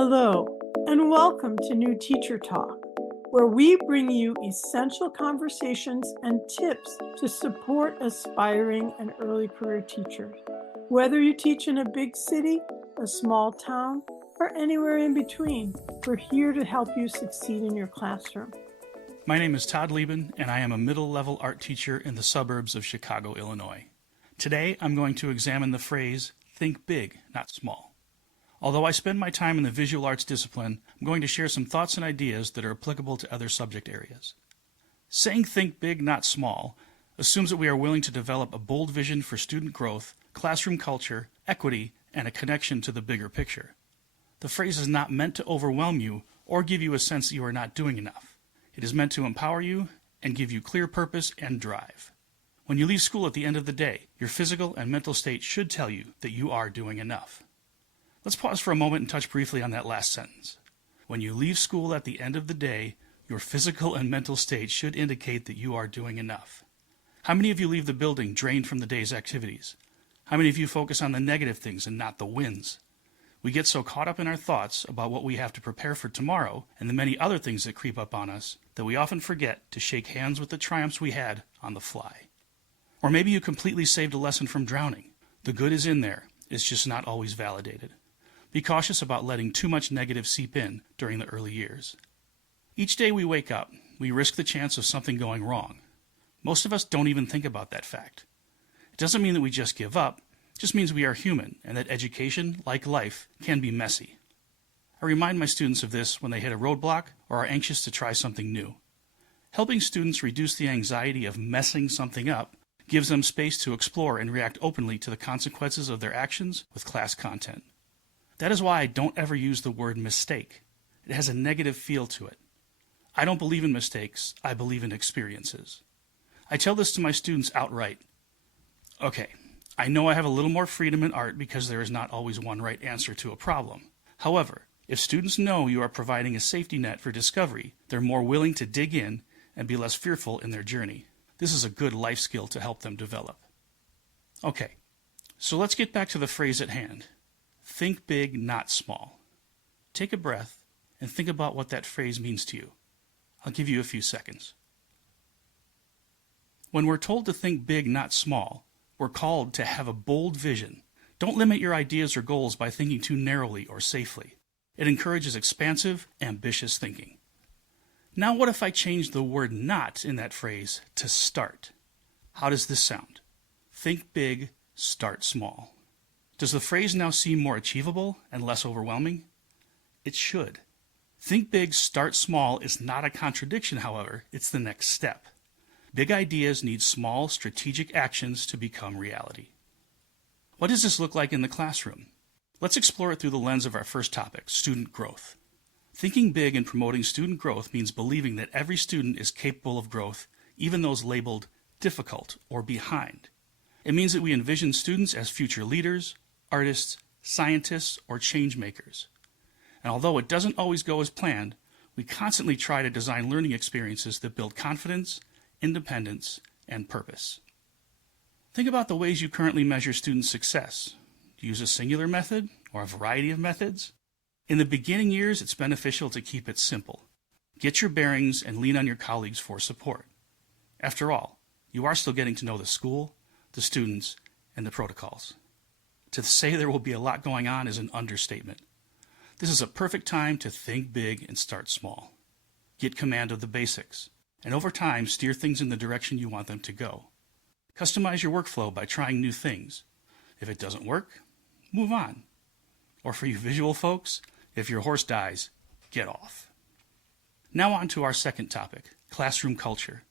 Hello, and welcome to New Teacher Talk, where we bring you essential conversations and tips to support aspiring and early career teachers. Whether you teach in a big city, a small town, or anywhere in between, we're here to help you succeed in your classroom. My name is Todd Leban, and I am a middle-level art teacher in the suburbs of Chicago, Illinois. Today, I'm going to examine the phrase, think big, not small. Although I spend my time in the visual arts discipline, I'm going to share some thoughts and ideas that are applicable to other subject areas. Saying think big, not small assumes that we are willing to develop a bold vision for student growth, classroom culture, equity, and a connection to the bigger picture. The phrase is not meant to overwhelm you or give you a sense that you are not doing enough. It is meant to empower you and give you clear purpose and drive. When you leave school at the end of the day, your physical and mental state should tell you that you are doing enough. Let's pause for a moment and touch briefly on that last sentence. When you leave school at the end of the day, your physical and mental state should indicate that you are doing enough. How many of you leave the building drained from the day's activities? How many of you focus on the negative things and not the wins? We get so caught up in our thoughts about what we have to prepare for tomorrow and the many other things that creep up on us that we often forget to shake hands with the triumphs we had on the fly. Or maybe you completely saved a lesson from drowning. The good is in there. It's just not always validated. Be cautious about letting too much negative seep in during the early years. Each day we wake up, we risk the chance of something going wrong. Most of us don't even think about that fact. It doesn't mean that we just give up. It just means we are human and that education, like life, can be messy. I remind my students of this when they hit a roadblock or are anxious to try something new. Helping students reduce the anxiety of messing something up gives them space to explore and react openly to the consequences of their actions with class content. That is why I don't ever use the word mistake. It has a negative feel to it. I don't believe in mistakes. I believe in experiences. I tell this to my students outright. Okay, I know I have a little more freedom in art because there is not always one right answer to a problem. However, if students know you are providing a safety net for discovery, they're more willing to dig in and be less fearful in their journey. This is a good life skill to help them develop. Okay, so let's get back to the phrase at hand. Think big, not small. Take a breath and think about what that phrase means to you. I'll give you a few seconds. When we're told to think big, not small, we're called to have a bold vision. Don't limit your ideas or goals by thinking too narrowly or safely. It encourages expansive, ambitious thinking. Now what if I change the word not in that phrase to start? How does this sound? Think big, start small. Does the phrase now seem more achievable and less overwhelming? It should. Think big, start small is not a contradiction, however, it's the next step. Big ideas need small, strategic actions to become reality. What does this look like in the classroom? Let's explore it through the lens of our first topic, student growth. Thinking big and promoting student growth means believing that every student is capable of growth, even those labeled difficult or behind. It means that we envision students as future leaders, artists, scientists, or change makers. And although it doesn't always go as planned, we constantly try to design learning experiences that build confidence, independence, and purpose. Think about the ways you currently measure student success. Do you use a singular method or a variety of methods? In the beginning years, it's beneficial to keep it simple. Get your bearings and lean on your colleagues for support. After all, you are still getting to know the school, the students, and the protocols. To say there will be a lot going on is an understatement. This is a perfect time to think big and start small. Get command of the basics, and over time steer things in the direction you want them to go. Customize your workflow by trying new things. If it doesn't work, move on. Or for you visual folks, if your horse dies, get off. Now on to our second topic, classroom culture.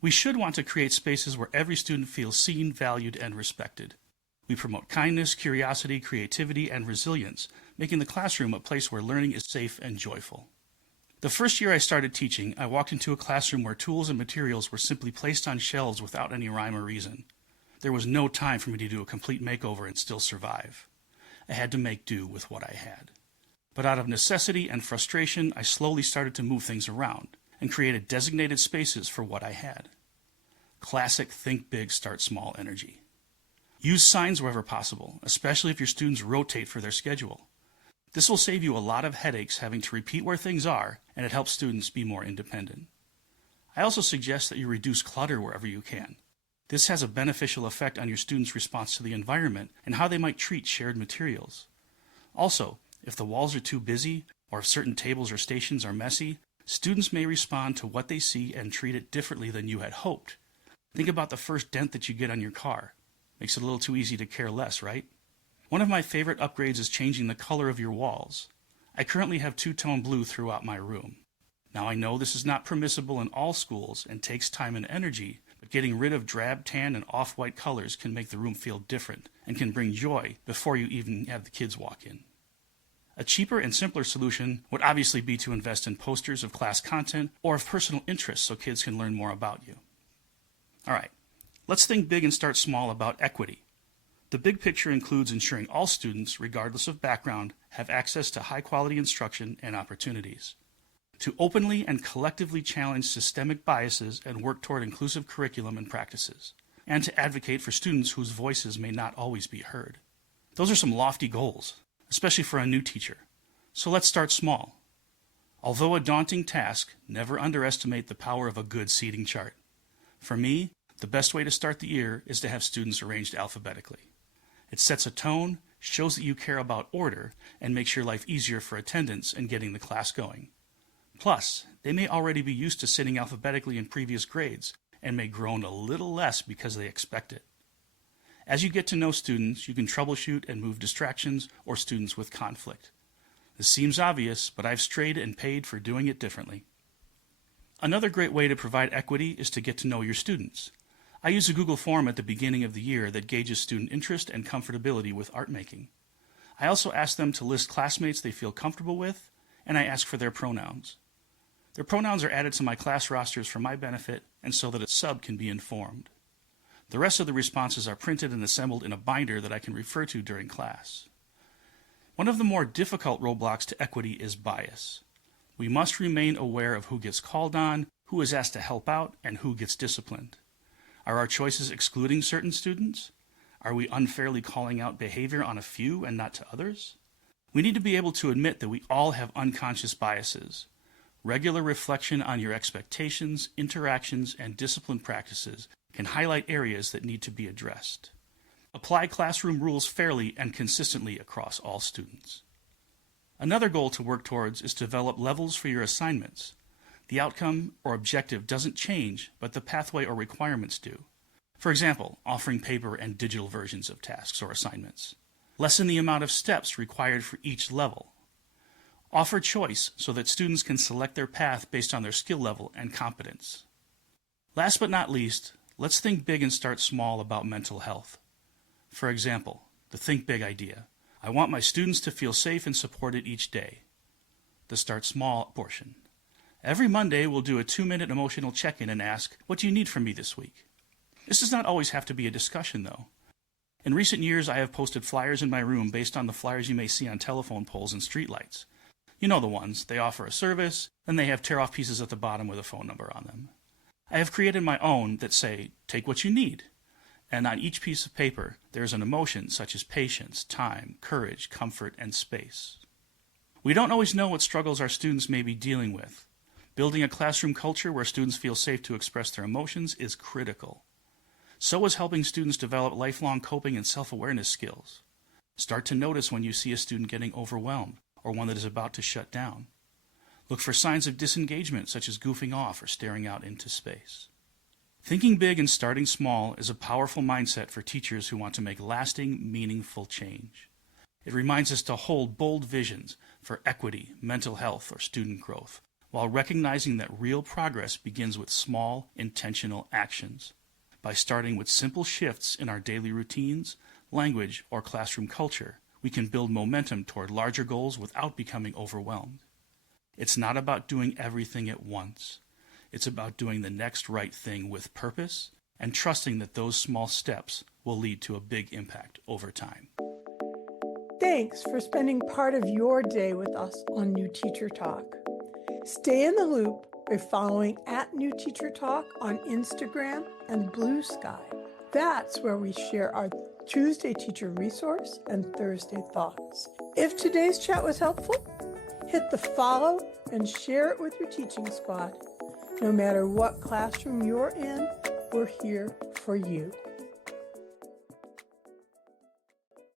We should want to create spaces where every student feels seen, valued, and respected. We promote kindness, curiosity, creativity, and resilience, making the classroom a place where learning is safe and joyful. The first year I started teaching, I walked into a classroom where tools and materials were simply placed on shelves without any rhyme or reason. There was no time for me to do a complete makeover and still survive. I had to make do with what I had. But out of necessity and frustration, I slowly started to move things around and created designated spaces for what I had. Classic think big, start small energy. Use signs wherever possible, especially if your students rotate for their schedule. This will save you a lot of headaches having to repeat where things are, and it helps students be more independent. I also suggest that you reduce clutter wherever you can. This has a beneficial effect on your students' response to the environment and how they might treat shared materials. Also, if the walls are too busy, or if certain tables or stations are messy, students may respond to what they see and treat it differently than you had hoped. Think about the first dent that you get on your car. Makes it a little too easy to care less, right? One of my favorite upgrades is changing the color of your walls. I currently have two-tone blue throughout my room. Now I know this is not permissible in all schools and takes time and energy, but getting rid of drab, tan, and off-white colors can make the room feel different and can bring joy before you even have the kids walk in. A cheaper and simpler solution would obviously be to invest in posters of class content or of personal interest so kids can learn more about you. All right, let's think big and start small about equity. The big picture includes ensuring all students, regardless of background, have access to high-quality instruction and opportunities. To openly and collectively challenge systemic biases and work toward inclusive curriculum and practices, and to advocate for students whose voices may not always be heard. Those are some lofty goals, especially for a new teacher. So let's start small. Although a daunting task, never underestimate the power of a good seating chart. For me, the best way to start the year is to have students arranged alphabetically. It sets a tone, shows that you care about order, and makes your life easier for attendance and getting the class going. Plus, they may already be used to sitting alphabetically in previous grades and may groan a little less because they expect it. As you get to know students, you can troubleshoot and move distractions or students with conflict. This seems obvious, but I've strayed and paid for doing it differently. Another great way to provide equity is to get to know your students. I use a Google form at the beginning of the year that gauges student interest and comfortability with art making. I also ask them to list classmates they feel comfortable with, and I ask for their pronouns. Their pronouns are added to my class rosters for my benefit and so that a sub can be informed. The rest of the responses are printed and assembled in a binder that I can refer to during class. One of the more difficult roadblocks to equity is bias. We must remain aware of who gets called on, who is asked to help out, and who gets disciplined. Are our choices excluding certain students? Are we unfairly calling out behavior on a few and not to others? We need to be able to admit that we all have unconscious biases. Regular reflection on your expectations, interactions, and discipline practices can highlight areas that need to be addressed. Apply classroom rules fairly and consistently across all students. Another goal to work towards is to develop levels for your assignments. The outcome or objective doesn't change, but the pathway or requirements do. For example, offering paper and digital versions of tasks or assignments. Lessen the amount of steps required for each level. Offer choice so that students can select their path based on their skill level and competence. Last but not least, let's think big and start small about mental health. For example, the think big idea. I want my students to feel safe and supported each day. The start small portion. Every Monday, we'll do a 2-minute emotional check-in and ask, what do you need from me this week? This does not always have to be a discussion, though. In recent years, I have posted flyers in my room based on the flyers you may see on telephone poles and streetlights. You know the ones. They offer a service, and they have tear-off pieces at the bottom with a phone number on them. I have created my own that say, take what you need. And on each piece of paper, there is an emotion such as patience, time, courage, comfort, and space. We don't always know what struggles our students may be dealing with. Building a classroom culture where students feel safe to express their emotions is critical. So is helping students develop lifelong coping and self-awareness skills. Start to notice when you see a student getting overwhelmed or one that is about to shut down. Look for signs of disengagement such as goofing off or staring out into space. Thinking big and starting small is a powerful mindset for teachers who want to make lasting, meaningful change. It reminds us to hold bold visions for equity, mental health, or student growth, while recognizing that real progress begins with small, intentional actions. By starting with simple shifts in our daily routines, language, or classroom culture, we can build momentum toward larger goals without becoming overwhelmed. It's not about doing everything at once. It's about doing the next right thing with purpose and trusting that those small steps will lead to a big impact over time. Thanks for spending part of your day with us on New Teacher Talk. Stay in the loop by following @NewTeacherTalk on Instagram and Blue Sky. That's where we share our Tuesday Teacher Resource, and Thursday Thoughts. If today's chat was helpful, hit the follow and share it with your teaching squad. No matter what classroom you're in, we're here for you.